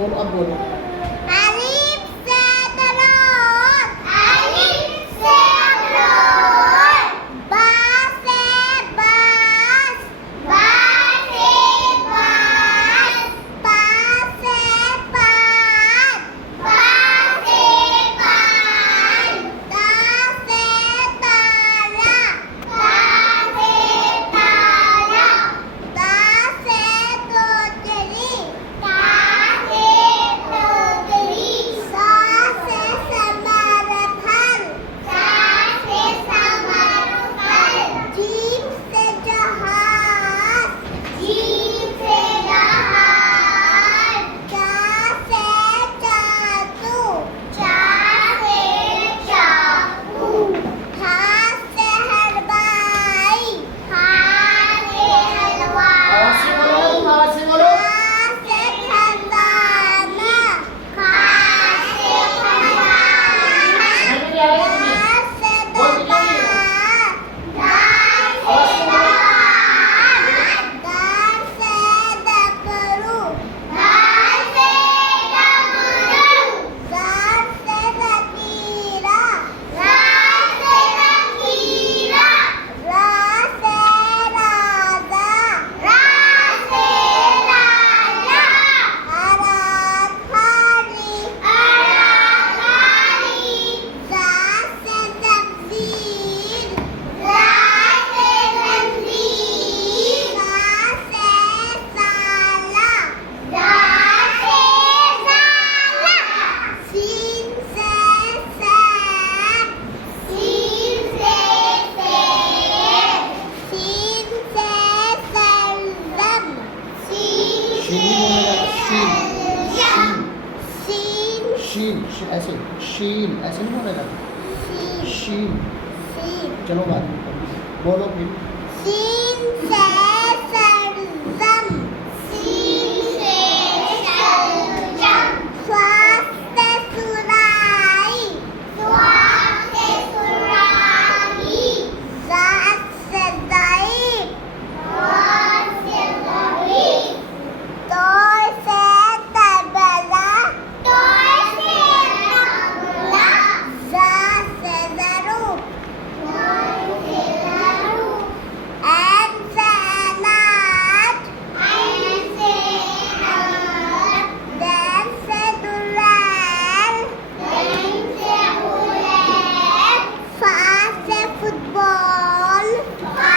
बोलो, अब बोलो। अलिफ से दरोज, अलिफ से अखरोट, बा से बास, बा से बास, पा से पात, पा से पान, ता से ताला, ता से ताला, ता से तोतली, ता से तोतली, सा से समरफल, सा से समरफल, जीम से जहाज, जीम से जहाज, चा से चाकू, चा से चाकू, हा से हलवाई, हा से हलवाई, आवाज से बोलो, आवाज से बोलो। खा से खजाना, खा से खजाना, समझ में आ रहा है तुम्हें? दा से बोल दीजिए। दबान, दा से दबान, दा से दकरू, दा से दकरू, ज़ा से ज़कीरा, ज़ा से ज़कीरा, रा से राज़ा, रा से राज़ा, अरा खाली, ज़ा से ज़ंजीर, ज़ा से ज़ंजीर, ज़ा से साला, ज़ा से साला, सीन से सैफ, सीन से सैफ, सीन से सलज़म, सीन शीन से नहीं बोलेगा, शीन। सलज़म, सीन, शीन ऐसे, शीन ऐसे नहीं बोलेगा। सीन, शीन। सीन, चलो बात बोलो फिर। सीन से सरजम, सीन से सरजम, स्वाद से सुराई, स्वाद से सुराई, ज़ात से ज़ईफ़, ज़ात से ज़ईफ़, तोय से तबला, तोय से तबला, ज़ा से ज़रूब, ऐन से अनाज, ऐन से अनाज, दैन से दुलैल, दैन से उलैल, फा से फुटबॉल, फा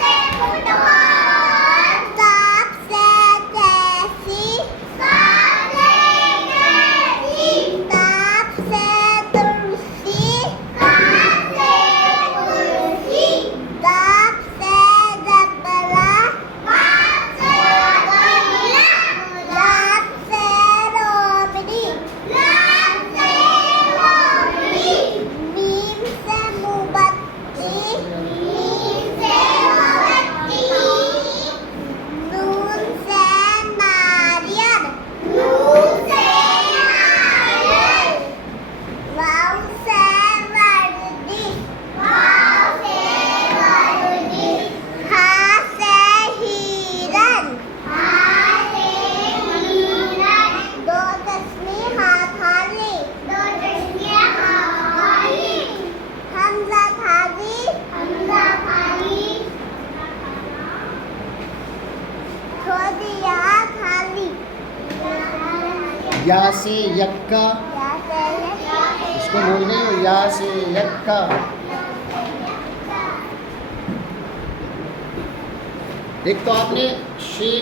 से फुटबॉल, ताप से कैसी, ताप से कैसी, ताप से तुलसी, ताप से तुलसी, ताप से दबला, ताप से दबला, लाप से रोमड़ी, लाप से रोमड़ी, मीम से मोमबत्ती, मीम से मोमबत्ती, नून से नारियल, नून से नारियल, वाव से वर्दी, वाव से वर्दी, हा से हिरन, हा से हिरन, दो तस्मीर हाथ खाली, दो तस्मीर हाथ खाली, हमजा खाली, हमजा खाली, छोड़ दिया खाली, या से यक्का, या से इसको बोल रही हो, या से यक्का। एक तो आपने शीन